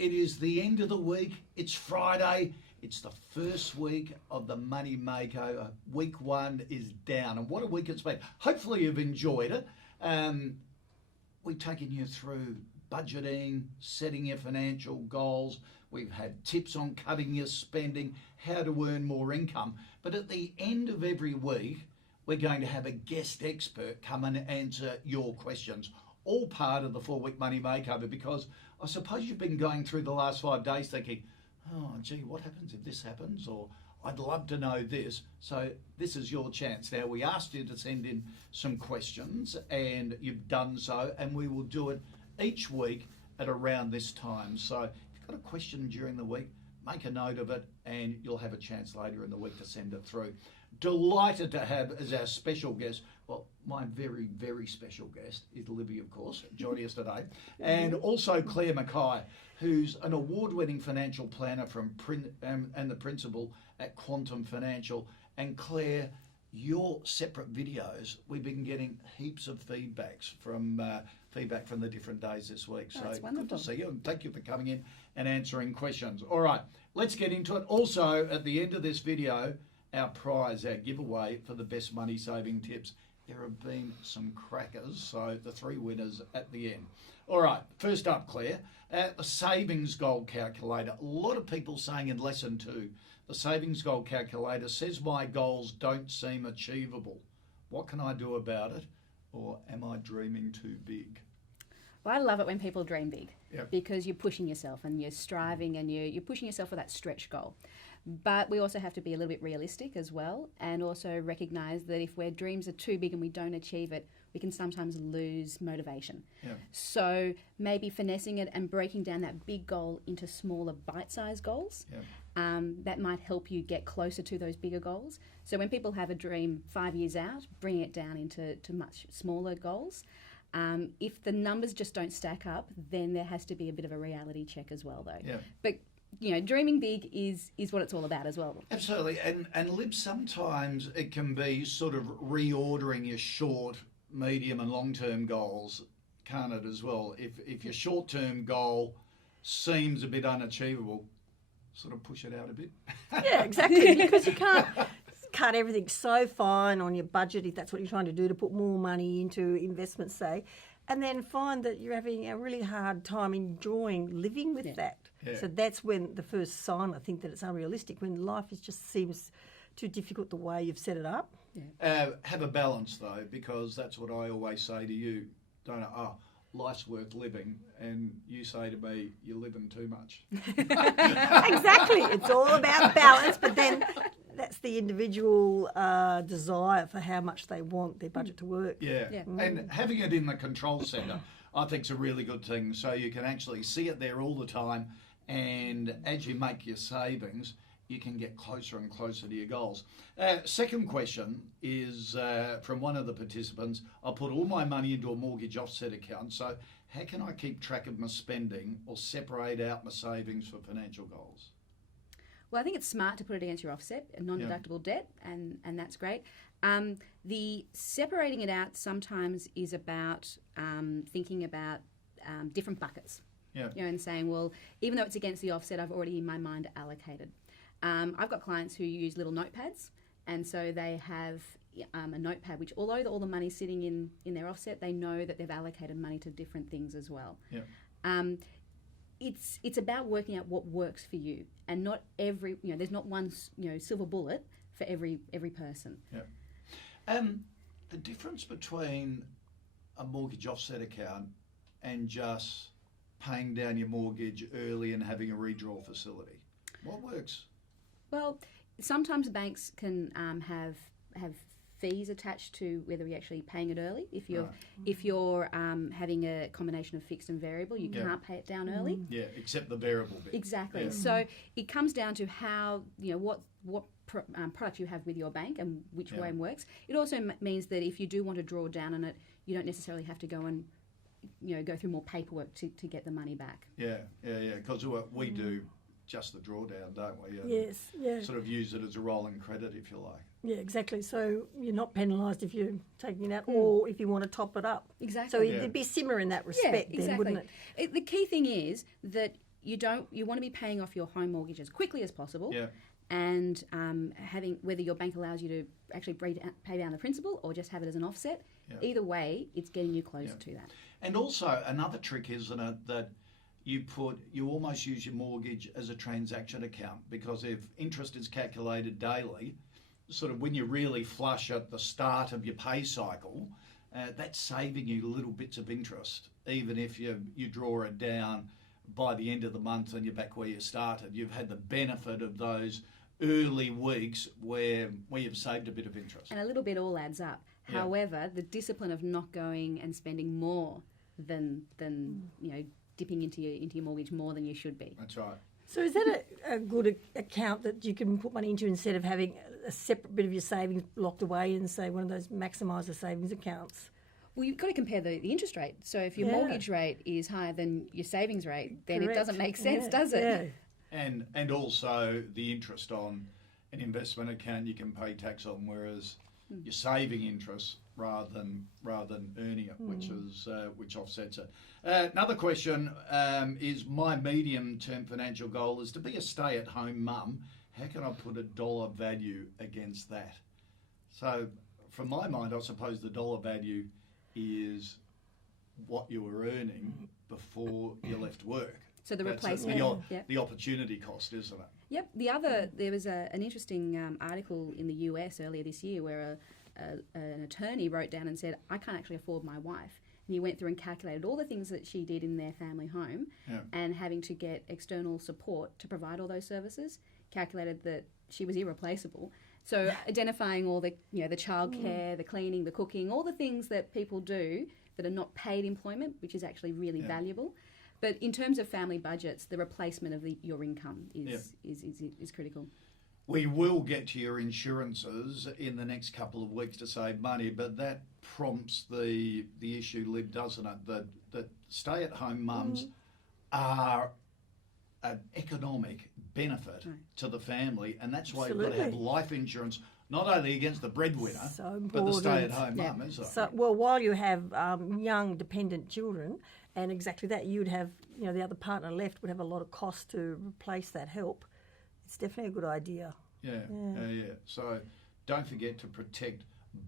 it is the end of the week. It's Friday. It's the first week of the Money Makeover. Week 1 is down. And what a week it's been. Hopefully you've enjoyed it. We've taken you through budgeting, setting your financial goals. We've had tips on cutting your spending, how to earn more income. But at the end of every week, we're going to have a guest expert come and answer your questions. All part of the 4-week Money Makeover, because I suppose you've been going through the last 5 days thinking, oh, gee, what happens if this happens? Or I'd love to know this. So this is your chance. Now, we asked you to send in some questions and you've done so, and we will do it each week at around this time. So if you've got a question during the week, make a note of it and you'll have a chance later in the week to send it through. Delighted to have as our special guest, well, my very, very special guest is Libby, of course, joining us today, and also Claire Mackay, who's an award-winning financial planner and the principal at Quantum Financial. And Claire, your separate videos, we've been getting heaps of feedback from the different days this week. Oh, so good to see you, and thank you for coming in and answering questions. All right, let's get into it. Also, at the end of this video, our prize, our giveaway for the best money saving tips. There have been some crackers, so the 3 winners at the end. All right, first up, Claire, the savings goal calculator. A lot of people saying in lesson 2, the savings goal calculator says my goals don't seem achievable. What can I do about it? Or am I dreaming too big? Well, I love it when people dream big, Yep. because you're pushing yourself and you're striving and you're pushing yourself for that stretch goal. But we also have to be a little bit realistic as well, and also recognise that if our dreams are too big and we don't achieve it, we can sometimes lose motivation. Yeah. So maybe finessing it and breaking down that big goal into smaller bite-sized goals, that might help you get closer to those bigger goals. So when people have a dream 5 years out, bring it down into much smaller goals. If the numbers just don't stack up, then there has to be a bit of a reality check as well, though. Yeah. But you know, dreaming big is what it's all about as well. Absolutely. And Lib, sometimes it can be sort of reordering your short, medium and long-term goals, can't it, as well? If your short-term goal seems a bit unachievable, sort of push it out a bit. Yeah, exactly, because you can't cut everything so fine on your budget if that's what you're trying to do, to put more money into investments, say, and then find that you're having a really hard time enjoying living with that. Yeah. So that's when the first sign, I think, that it's unrealistic, when life just seems too difficult the way you've set it up. Yeah. Have a balance, though, because that's what I always say to you. Don't know, life's worth living, and you say to me, you're living too much. Exactly. It's all about balance, but then that's the individual desire for how much they want their budget to work. Yeah. And having it in the control centre, I think, is a really good thing, so you can actually see it there all the time, and as you make your savings, you can get closer and closer to your goals. Second question is from one of the participants. I put all my money into a mortgage offset account, so how can I keep track of my spending or separate out my savings for financial goals? Well, I think it's smart to put it against your offset, a non-deductible debt, and that's great. The separating it out sometimes is about thinking about different buckets. Yeah. You know, and saying, well, even though it's against the offset, I've already in my mind allocated. I've got clients who use little notepads, and so they have a notepad which, although all the money's sitting in their offset, they know that they've allocated money to different things as well. Yeah. It's about working out what works for you, and not every, you know, there's not one, you know, silver bullet for every person. Yeah. The difference between a mortgage offset account and just paying down your mortgage early and having a redraw facility, what works? Well, sometimes banks can have fees attached to whether you're actually paying it early. If you're having a combination of fixed and variable, you can't pay it down early. Yeah, except the variable bit. Exactly. Yeah. So it comes down to how, you know, what product you have with your bank and which one works. It also means that if you do want to draw down on it, you don't necessarily have to go and, you know, go through more paperwork to get the money back. Yeah, because we do just the drawdown, don't we? And Yes, yeah. sort of use it as a rolling credit, if you like. Yeah, exactly. So you're not penalised if you're taking it out or if you want to top it up. Exactly. So it'd be similar in that respect then, wouldn't it? The key thing is that you want to be paying off your home mortgage as quickly as possible. Yeah. And having, whether your bank allows you to actually pay down the principal or just have it as an offset, either way, it's getting you closer to that. And also another trick, isn't it, that you almost use your mortgage as a transaction account, because if interest is calculated daily, sort of when you're really flush at the start of your pay cycle, that's saving you little bits of interest, even if you draw it down by the end of the month and you're back where you started. You've had the benefit of those early weeks where you've saved a bit of interest. And a little bit all adds up. Yeah. However, the discipline of not going and spending more than dipping into your mortgage more than you should be. That's right. So is that a good account that you can put money into instead of having a separate bit of your savings locked away in, say, one of those maximiser savings accounts? Well, you've got to compare the interest rate. So if your mortgage rate is higher than your savings rate, then Correct. it doesn't make sense, does it? Yeah. And also the interest on an investment account you can pay tax on, whereas you're saving interest rather than earning it, which offsets it. Another question is, my medium-term financial goal is to be a stay-at-home mum. How can I put a dollar value against that? So from my mind, I suppose the dollar value is what you were earning before you left work. So the That's replacement. the opportunity cost, isn't it? Yep. There was an interesting article in the US earlier this year where an attorney wrote down and said, I can't actually afford my wife. And he went through and calculated all the things that she did in their family home, and having to get external support to provide all those services, calculated that she was irreplaceable. So identifying all the the childcare, the cleaning, the cooking, all the things that people do that are not paid employment, which is actually really valuable. But in terms of family budgets, the replacement of your income is critical. We will get to your insurances in the next couple of weeks to save money, but that prompts the issue, Lib, doesn't it? That stay-at-home mums are an economic benefit to the family, and that's why you've got to have life insurance, not only against the breadwinner, but the stay-at-home mum, isn't it? So, well, while you have young dependent children, and exactly that, you'd have, the other partner left would have a lot of cost to replace that help. It's definitely a good idea. Yeah. So don't forget to protect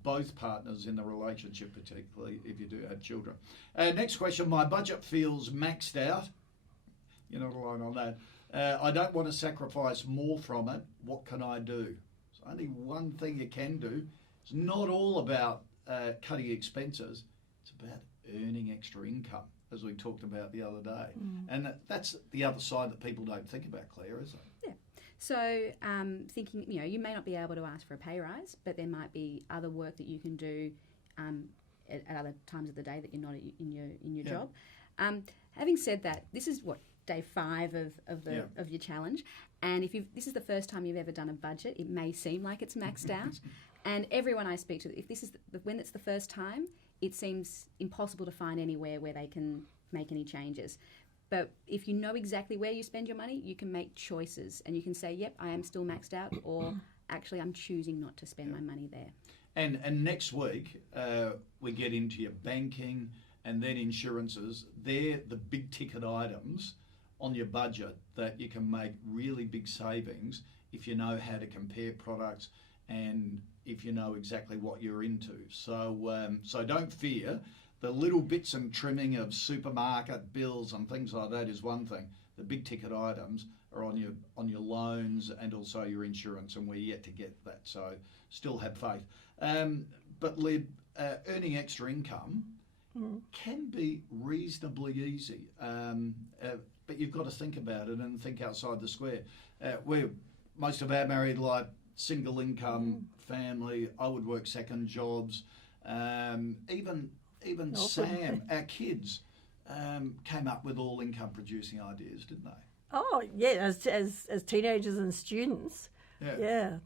both partners in the relationship, particularly if you do have children. Next question, my budget feels maxed out. You're not alone on that. I don't want to sacrifice more from it. What can I do? There's only one thing you can do. It's not all about cutting expenses. It's about earning extra income, as we talked about the other day. And that's the other side that people don't think about, Claire, isn't it? Yeah. So thinking, you may not be able to ask for a pay rise, but there might be other work that you can do at other times of the day that you're not in your job. Having said that, this is day 5 of your challenge, and if this is the first time you've ever done a budget, it may seem like it's maxed out. And everyone I speak to, if this is when it's the first time, it seems impossible to find anywhere where they can make any changes. But if you know exactly where you spend your money, you can make choices, and you can say, yep, I am still maxed out, or actually I'm choosing not to spend my money there. And next week, we get into your banking and then insurances. They're the big ticket items on your budget that you can make really big savings if you know how to compare products and if you know exactly what you're into. So don't fear. The little bits and trimming of supermarket bills and things like that is one thing. The big ticket items are on your loans and also your insurance, and we're yet to get that. So still have faith. But Lib, earning extra income can be reasonably easy. But you've got to think about it and think outside the square. Most of our married life, single income family. I would work second jobs. Even Sam, our kids, came up with all income producing ideas, didn't they? Oh yeah, as teenagers and students,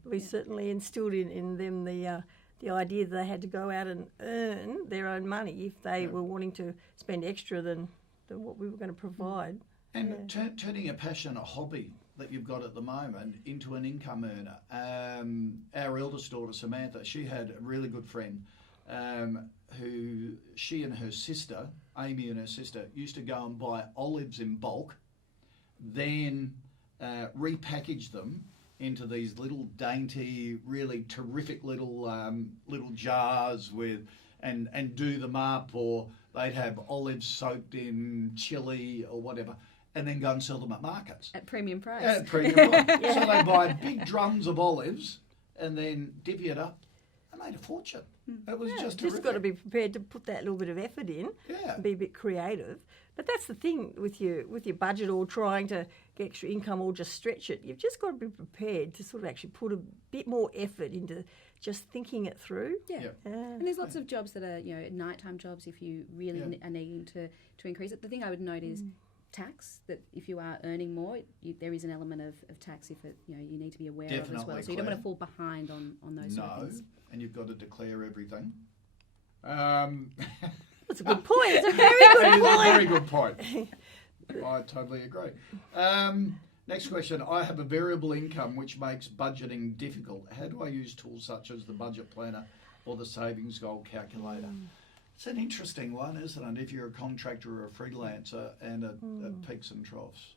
we certainly instilled in them the idea that they had to go out and earn their own money if they were wanting to spend extra than what we were going to provide. And turning a passion, a hobby that you've got at the moment, into an income earner. Our eldest daughter, Samantha, she had a really good friend who she and her sister, Amy and her sister, used to go and buy olives in bulk, then repackage them into these little dainty, really terrific little jars and do them up, or they'd have olives soaked in chili or whatever, and then go and sell them at markets. At premium price. At premium price. So they buy big drums of olives and then divvy it up. They made a fortune. It was just You've just got to be prepared to put that little bit of effort in, be a bit creative. But that's the thing with your budget, or trying to get extra income, or just stretch it. You've just got to be prepared to sort of actually put a bit more effort into just thinking it through. Yeah. And there's lots of jobs that are, nighttime jobs if you really are needing to increase it. The thing I would note is tax, that if you are earning more, there is an element of tax if it, you need to be aware of as well. So you don't want to fall behind on those sort of things. And you've got to declare everything. That's a good point. It's a very good point. A very good point. I totally agree. Next question. I have a variable income which makes budgeting difficult. How do I use tools such as the budget planner or the savings goal calculator? It's an interesting one, isn't it? If you're a contractor or a freelancer and at peaks and troughs.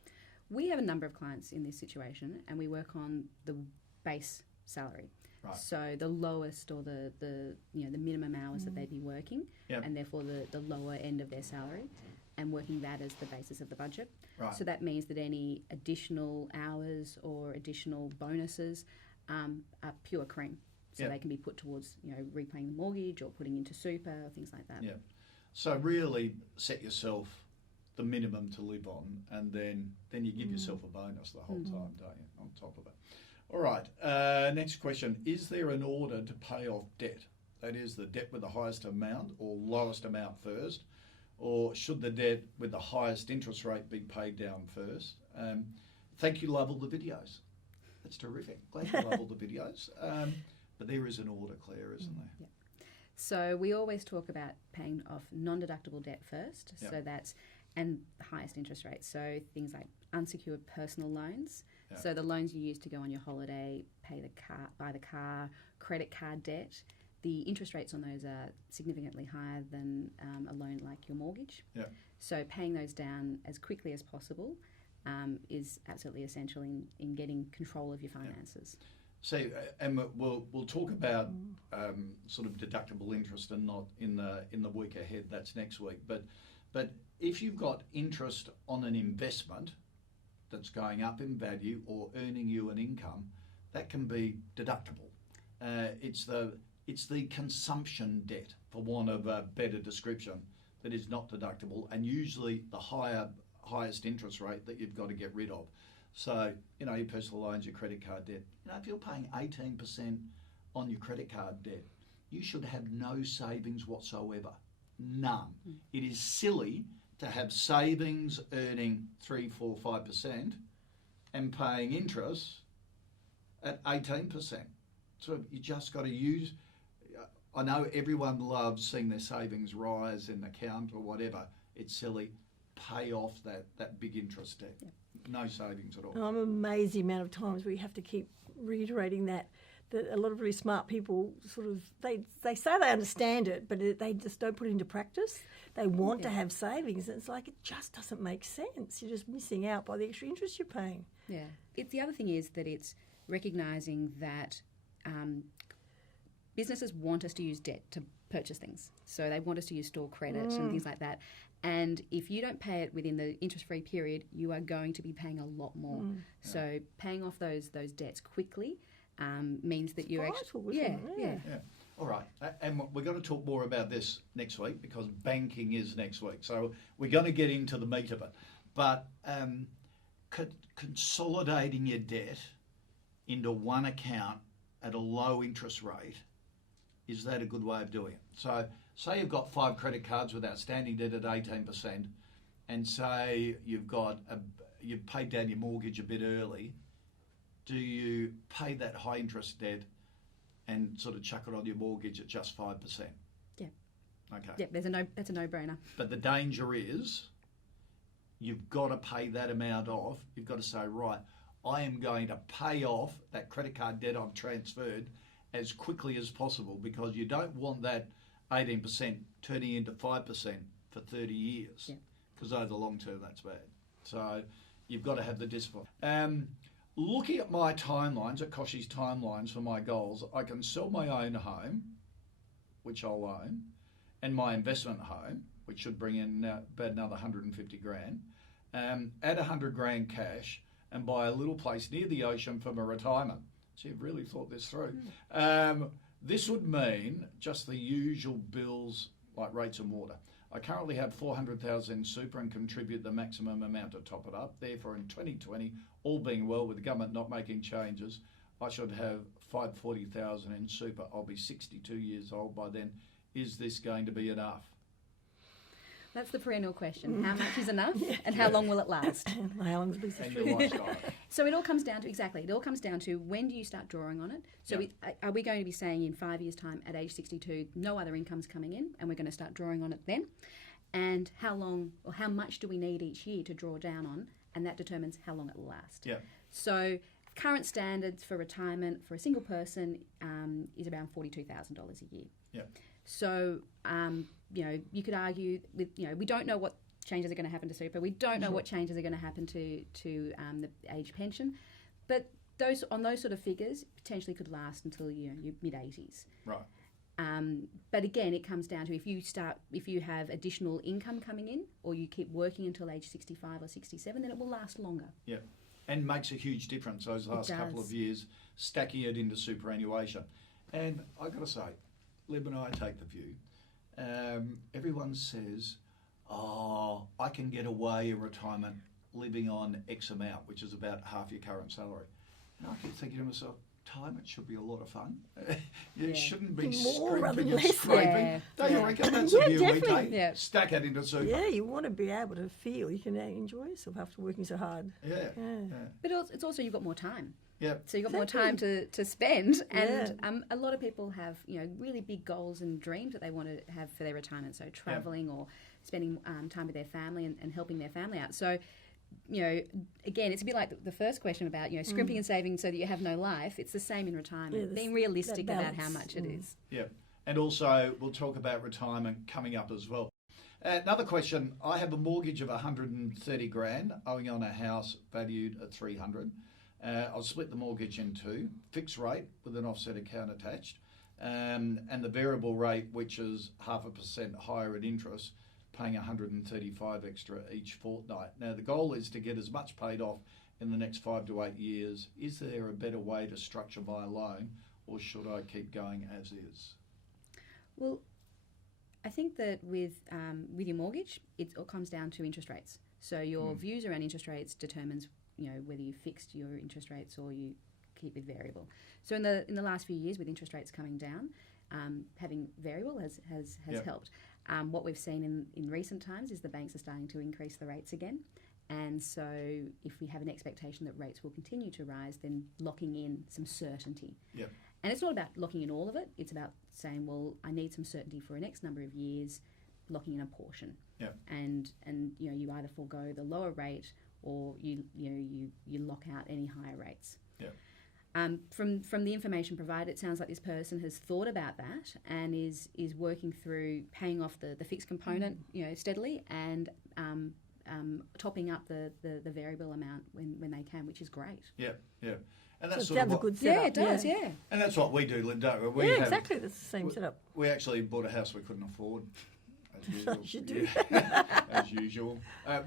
We have a number of clients in this situation, and we work on the base salary. Right. So the lowest, or the minimum hours that they'd be working, and therefore the lower end of their salary, and working that as the basis of the budget. Right. So that means that any additional hours or additional bonuses are pure cream. So they can be put towards repaying the mortgage or putting into super or things like that. Yeah. So really set yourself the minimum to live on, and then you give yourself a bonus the whole time, don't you, on top of it. All right, next question. Is there an order to pay off debt? That is, the debt with the highest amount or lowest amount first, or should the debt with the highest interest rate be paid down first? Thank you, love all the videos. That's terrific. Glad you love all the videos. But there is an order, Claire, isn't there? Yeah. So we always talk about paying off non-deductible debt first, so that's, and the highest interest rate. So things like unsecured personal loans. So the loans you use to go on your holiday, buy the car, credit card debt. The interest rates on those are significantly higher than a loan like your mortgage. Yeah. So paying those down as quickly as possible is absolutely essential in getting control of your finances. So, and we'll talk about sort of deductible interest, and not in the week ahead. That's next week. But if you've got interest on an investment that's going up in value or earning you an income, that can be deductible. It's the consumption debt, for want of a better description, that is not deductible, and usually the highest interest rate that you've got to get rid of. So, your personal loans, your credit card debt. If you're paying 18% on your credit card debt, you should have no savings whatsoever. None. It is silly to have savings earning 3, 4, 5% and paying interest at 18%. So you just got to use. I know everyone loves seeing their savings rise in the account or whatever. It's silly. Pay off that big interest debt. Yeah. No savings at all. I'm amazed the amount of times we have to keep reiterating that a lot of really smart people sort of, they say they understand it, but they just don't put it into practice. They want to have savings, and it's like it just doesn't make sense. You're just missing out by the extra interest you're paying. Yeah. The other thing is that it's recognising that businesses want us to use debt to purchase things. So they want us to use store credit and things like that. And if you don't pay it within the interest-free period, you are going to be paying a lot more. So paying off those debts quickly means that you're actually... Yeah. All right. And we're going to talk more about this next week, because banking is next week. So we're going to get into the meat of it. But consolidating your debt into one account at a low interest rate, is that a good way of doing it? So say you've got 5 credit cards with outstanding debt at 18%, and say you've paid down your mortgage a bit early. Do you pay that high interest debt and sort of chuck it on your mortgage at just 5%? Yeah. Okay. Yeah, that's a no-brainer. But the danger is you've got to pay that amount off. You've got to say, right, I am going to pay off that credit card debt I've transferred as quickly as possible, because you don't want that 18% turning into 5% for 30 years, because over the long term that's bad. So You've got to have the discipline. Looking at my timelines, at Koch's timelines for my goals, I can sell my own home, which I'll own, and my investment home, which should bring in about another 150 grand, add 100 grand cash, and buy a little place near the ocean for my retirement. So you've really thought this through. This would mean just the usual bills like rates and water. I currently have 400,000 in super and contribute the maximum amount to top it up. Therefore, in 2020, all being well with the government not making changes, I should have 540,000 in super. I'll be 62 years old by then. Is this going to be enough? That's the perennial question. How much is enough and how long will it last? How long is a piece of And string? your lifestyle. So it all comes down to, it all comes down to when do you start drawing on it? So are we going to be saying in 5 years' time at age 62, no other income's coming in and we're going to start drawing on it then? And how long or how much do we need each year to draw down on? And that determines how long it will last. Yeah. So current standards for retirement for a single person is around $42,000 a year. Yeah. So, you could argue with, we don't know what changes are going to happen to super. We don't know what changes are going to happen to the age pension. But those sort of figures potentially could last until your mid-80s. Right. But again, it comes down to if you have additional income coming in or you keep working until age 65 or 67, then it will last longer. Yeah. And makes a huge difference those last couple of years, stacking it into superannuation. And I've got to say, Lib and I take the view. Everyone says, I can get away in retirement living on X amount, which is about half your current salary. And I keep thinking to myself, retirement should be a lot of fun. It shouldn't be More rather scrimping than and less. scraping. Yeah. Don't you reckon that's a view we definitely. take? Yeah. Stack it into super. Yeah, you want to be able to feel you can enjoy yourself after working so hard. Yeah. But it's also you've got more time. Yeah. So you've got more time to spend, and a lot of people have really big goals and dreams that they want to have for their retirement. So traveling or spending time with their family and helping their family out. So again, it's a bit like the first question about scrimping and saving so that you have no life. It's the same in retirement. Being realistic about how much it is. Yeah, and also we'll talk about retirement coming up as well. Another question: I have a mortgage of 130 grand owing on a house valued at 300. I'll split the mortgage in two: fixed rate with an offset account attached, and the variable rate, which is 0.5% higher in interest, paying 135 extra each fortnight. Now the goal is to get as much paid off in the next 5 to 8 years. Is there a better way to structure my loan, or should I keep going as is? Well, I think that with your mortgage, it all comes down to interest rates. So your views around interest rates determines whether you fixed your interest rates or you keep it variable. So in the last few years, with interest rates coming down, having variable has helped. What we've seen in recent times is the banks are starting to increase the rates again. And so if we have an expectation that rates will continue to rise, then locking in some certainty. Yeah. And it's not about locking in all of it. It's about saying, well, I need some certainty for a next number of years, locking in a portion. Yeah. And you either forego the lower rate or you lock out any higher rates. Yeah. From the information provided, it sounds like this person has thought about that and is working through paying off the fixed component, steadily and topping up the variable amount when they can, which is great. Yeah, yeah. And that's So sort of a good setup. Yeah, it does. Yeah. and that's what we do, Linda. Exactly. That's the same setup. We actually bought a house we couldn't afford. As usual. You do. As usual.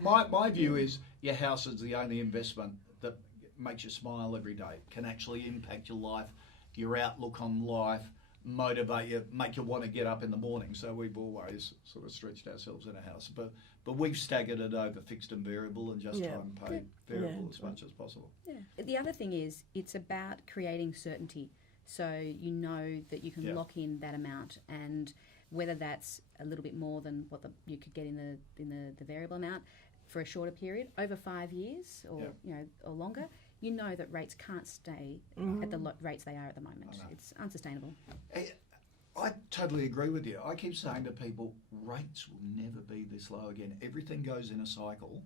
My view is your house is the only investment that makes you smile every day, can actually impact your life, your outlook on life, motivate you, make you want to get up in the morning. So we've always sort of stretched ourselves in a house. But we've staggered it over fixed and variable and just try and pay variable as much as possible. Yeah. The other thing is it's about creating certainty. So you know that you can lock in that amount, and whether that's a little bit more than what you could get in the variable amount for a shorter period, over 5 years or or longer, you know that rates can't stay at the rates they are at the moment. It's unsustainable. I totally agree with you. I keep saying to people, rates will never be this low again. Everything goes in a cycle,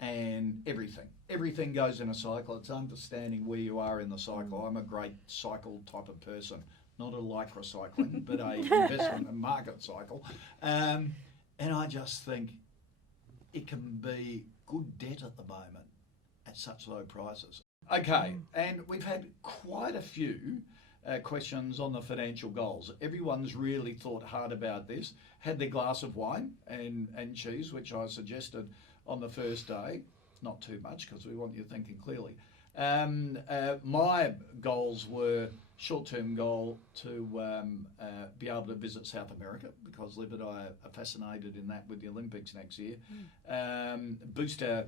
and everything goes in a cycle. It's understanding where you are in the cycle. I'm a great cycle type of person, not a lycra cycling, but a investment and market cycle. And I just think it can be good debt at the moment. at such low prices. Okay, and we've had quite a few questions on the financial goals. Everyone's really thought hard about this, had their glass of wine and cheese, which I suggested on the first day. Not too much, because we want you thinking clearly. My goals were short-term goal to be able to visit South America, because Liv and I are fascinated in that with the Olympics next year. Boost our,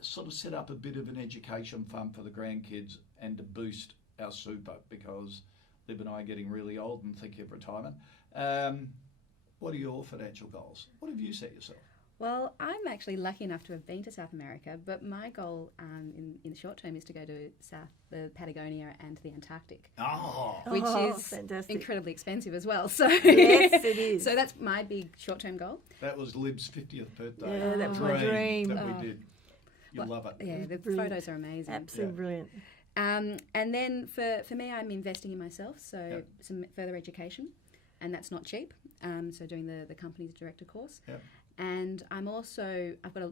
sort of set up a bit of an education fund for the grandkids, and to boost our super, because Liv and I are getting really old and thinking of retirement. What are your financial goals? What have you set yourself? Well, I'm actually lucky enough to have been to South America, but my goal in the short term is to go to the Patagonia and to the Antarctic, which is fantastic. incredibly expensive as well. So Yes, it is. So that's my big short-term goal. That was Liv's 50th birthday. Yeah, that was my dream. That we did. You'll love it. Yeah, the Brilliant. photos are amazing. Absolutely brilliant. And then for me, I'm investing in myself, so some further education, and that's not cheap. So doing the company's director course. Yep. And I've got a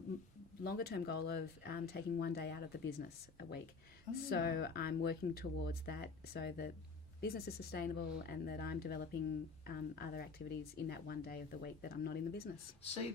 longer term goal of taking one day out of the business a week. So I'm working towards that, so that business is sustainable and that I'm developing other activities in that one day of the week that I'm not in the business. See,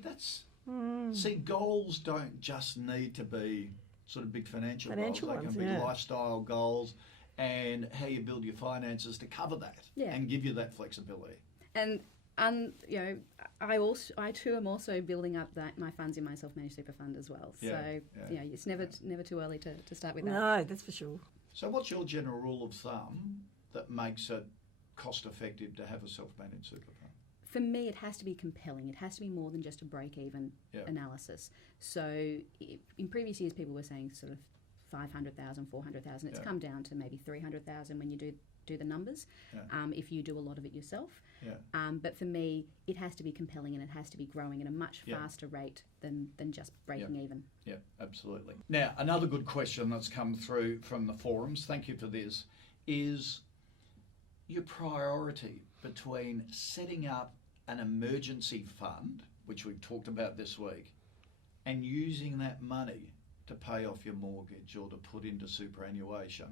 goals don't just need to be sort of big financial goals. They ones, can be lifestyle goals, and how you build your finances to cover that and give you that flexibility. And I too am also building up my funds in my self-managed super fund as well. So it's never too early to start with that. No, that's for sure. So what's your general rule of thumb that makes it cost effective to have a self-managed super fund? For me, it has to be compelling. It has to be more than just a break-even analysis. So in previous years, people were saying sort of 500,000, 400,000. It's come down to maybe 300,000 when you do the numbers, if you do a lot of it yourself. But for me, it has to be compelling, and it has to be growing at a much faster rate than just breaking even. Yeah, absolutely. Now, another good question that's come through from the forums, thank you for this, is your priority between setting up an emergency fund, which we've talked about this week, and using that money to pay off your mortgage or to put into superannuation.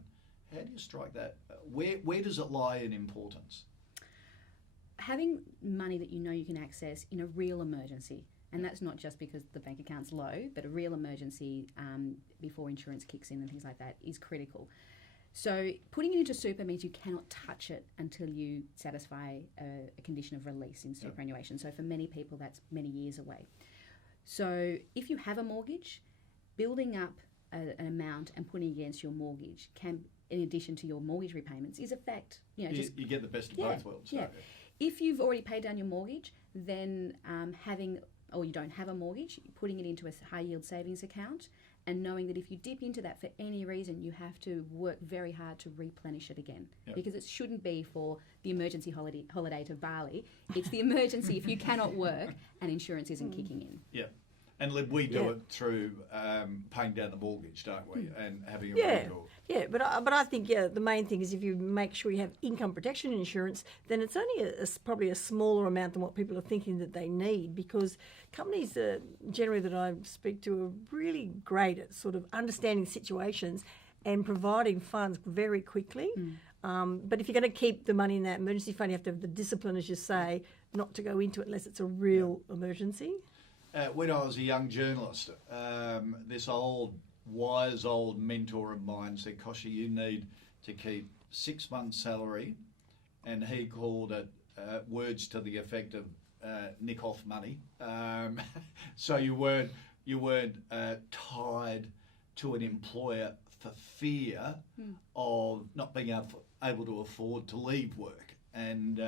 How do you strike that? Where does it lie in importance? Having money that you know you can access in a real emergency, and that's not just because the bank account's low, but a real emergency before insurance kicks in and things like that is critical. So putting it into super means you cannot touch it until you satisfy a condition of release in superannuation. So for many people, that's many years away. So if you have a mortgage, building up an amount and putting it against your mortgage can, in addition to your mortgage repayments, is a fact. You get the best of both worlds. Yeah. If you've already paid down your mortgage, then or you don't have a mortgage, putting it into a high yield savings account, and knowing that if you dip into that for any reason, you have to work very hard to replenish it again. Because it shouldn't be for the emergency holiday to Bali. It's the emergency if you cannot work and insurance isn't kicking in. Yeah. And Lib, we do it through paying down the mortgage, don't we? And having a record. Yeah, but I think the main thing is if you make sure you have income protection insurance, then it's only probably a smaller amount than what people are thinking that they need, because companies generally that I speak to are really great at sort of understanding situations and providing funds very quickly. But if you're going to keep the money in that emergency fund, you have to have the discipline, as you say, not to go into it unless it's a real emergency. When I was a young journalist, this wise old mentor of mine said, Koshy, you need to keep 6 months' salary, and he called it words to the effect of nick off money. So you weren't tied to an employer for fear of not being able to afford to leave work. And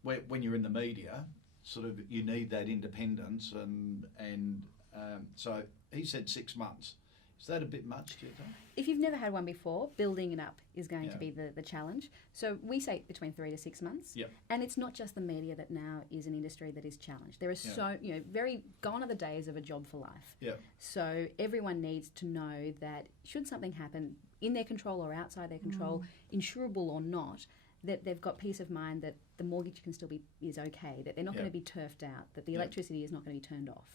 when you're in the media, sort of you need that independence, and so he said 6 months. Is that a bit much, do you think? If you've never had one before, building it up is going to be the challenge. So we say between 3 to 6 months. And it's not just the media that now is an industry that is challenged. There are very gone are the days of a job for life. So everyone needs to know that should something happen in their control or outside their control, insurable or not, that they've got peace of mind that the mortgage can still is okay, that they're not going to be turfed out, that the electricity is not going to be turned off.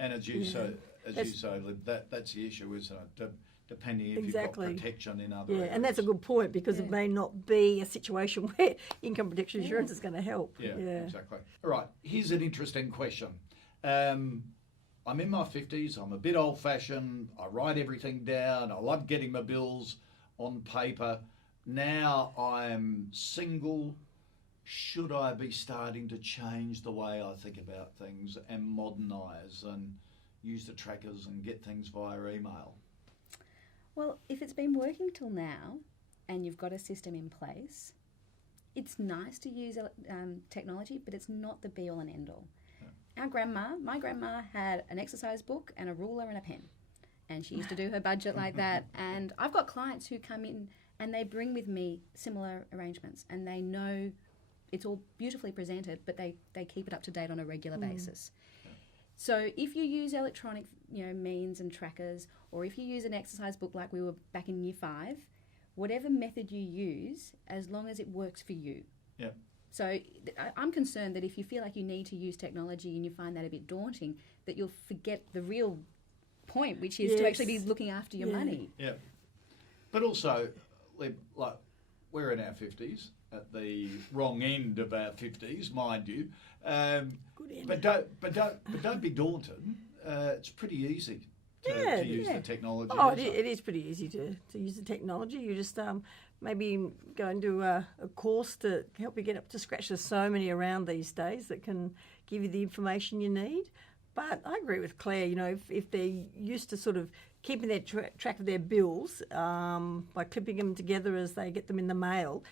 And as you say, that's the issue, isn't it? Depending if Exactly. you've got protection in other Yeah, areas. and that's a good point because it may not be a situation where income protection insurance is going to help. Yeah, exactly. All right, here's an interesting question. I'm in my 50s, I'm a bit old-fashioned, I write everything down, I love getting my bills on paper. Now I'm single. Should I be starting to change the way I think about things and modernise and use the trackers and get things via email? Well, if it's been working till now and you've got a system in place, it's nice to use technology, but it's not the be-all and end-all. My grandma had an exercise book and a ruler and a pen, and she used to do her budget like that. And I've got clients who come in and they bring with me similar arrangements, and they know it's all beautifully presented, but they keep it up to date on a regular basis. So if you use electronic means and trackers, or if you use an exercise book like we were back in Year 5, whatever method you use, as long as it works for you. Yeah. So I'm concerned that if you feel like you need to use technology and you find that a bit daunting, that you'll forget the real point, which is to actually be looking after your money. Yeah. But also, like, we're in our 50s, at the wrong end of our 50s, mind you. Good end. But don't be daunted. It's pretty easy to use the technology. Oh, it is pretty easy to use the technology. You just maybe go and do a course to help you get up to scratch. There's so many around these days that can give you the information you need. But I agree with Claire, if they're used to sort of keeping their track of their bills by clipping them together as they get them in the mail,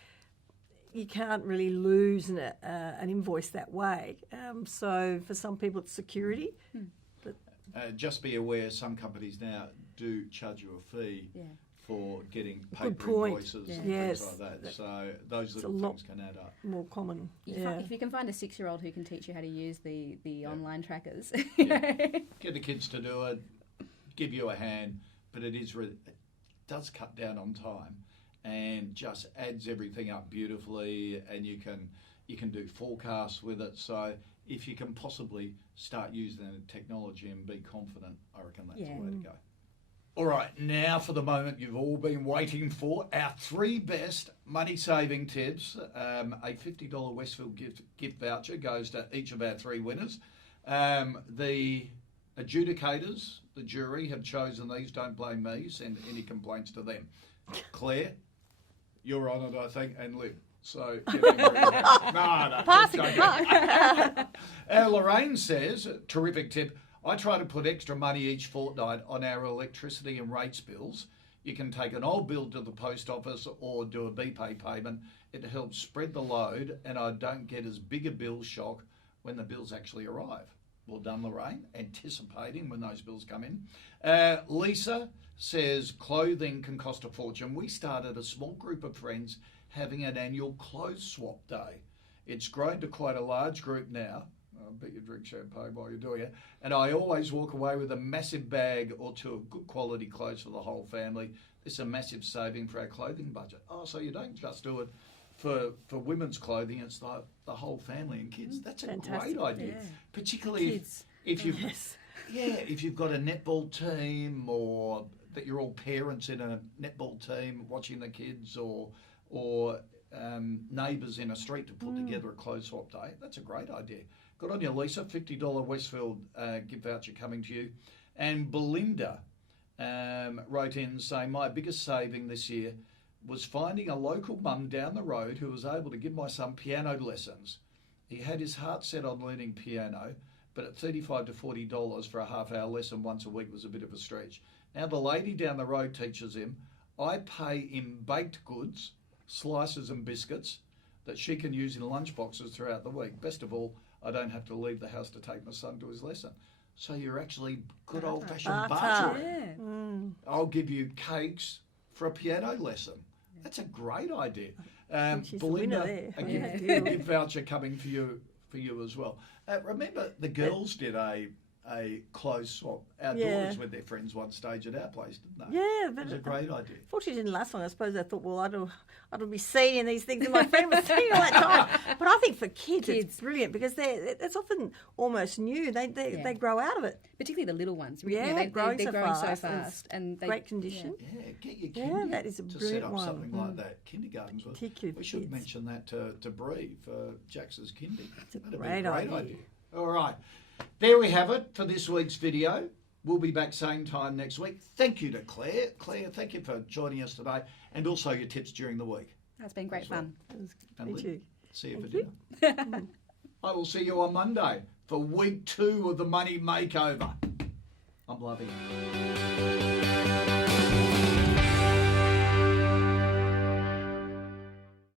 you can't really lose an invoice that way. So for some people it's security. Just be aware some companies now do charge you a fee for getting paper invoices and things like that. So those little things can add up. More common. If you can find a 6-year-old who can teach you how to use the online trackers. Get the kids to do it, give you a hand, but it does cut down on time and just adds everything up beautifully, and you can do forecasts with it. So if you can possibly start using the technology and be confident, I reckon that's the way to go. All right, now for the moment you've all been waiting for, our 3 best money-saving tips. A $50 Westfield gift voucher goes to each of our 3 winners. The adjudicators, the jury, have chosen these. Don't blame me. Send any complaints to them. Claire, you're on it, I think, and Liv. So, no, Passing it. Lorraine says, terrific tip, I try to put extra money each fortnight on our electricity and rates bills. You can take an old bill to the post office or do a BPay payment. It helps spread the load, and I don't get as big a bill shock when the bills actually arrive. Well done, Lorraine, anticipating when those bills come in. Lisa says clothing can cost a fortune. We started a small group of friends having an annual clothes swap day. It's grown to quite a large group now. I bet you drink champagne while you're doing it. And I always walk away with a massive bag or 2 of good quality clothes for the whole family. This is a massive saving for our clothing budget. Oh, so you don't just do it for women's clothing, it's the whole family and kids. That's a great idea. Yeah. Particularly Kids. if you've got a netball team, or that you're all parents in a netball team watching the kids, or neighbours in a street to put together a clothes swap day. That's a great idea. Good on you, Lisa. $50 Westfield gift voucher coming to you. And Belinda wrote in saying, my biggest saving this year was finding a local mum down the road who was able to give my son piano lessons. He had his heart set on learning piano, but at $35 to $40 for a half-hour lesson once a week was a bit of a stretch. Now the lady down the road teaches him. I pay in baked goods, slices and biscuits that she can use in lunchboxes throughout the week. Best of all, I don't have to leave the house to take my son to his lesson. So you're actually good old-fashioned bartering. I'll give you cakes for a piano lesson. That's a great idea. Belinda, a gift voucher coming for you as well. Remember, the girls did a a clothes swap. Our daughters with their friends one stage at our place, didn't they? Yeah, it was a great idea. Fortunately, it didn't last long. I suppose they thought, well, I don't be seeing these things, and my friend was seeing all that time. But I think for kids, it's brilliant because it's often almost new. They grow out of it. Particularly the little ones. Yeah, they're growing so fast. fast. And Great condition. Yeah, get your kindy that is a to set brilliant up one. something like that. Kindergartens. Particularly we for should kids. mention that to Bree for Jax's kindy. That'd great be a great idea. All right. There we have it for this week's video. We'll be back same time next week. Thank you to Claire. Claire, thank you for joining us today and also your tips during the week. That's been great fun. And Me Lee, too. see you for dinner. I will see you on Monday for week 2 of the Money Makeover. I'm loving it.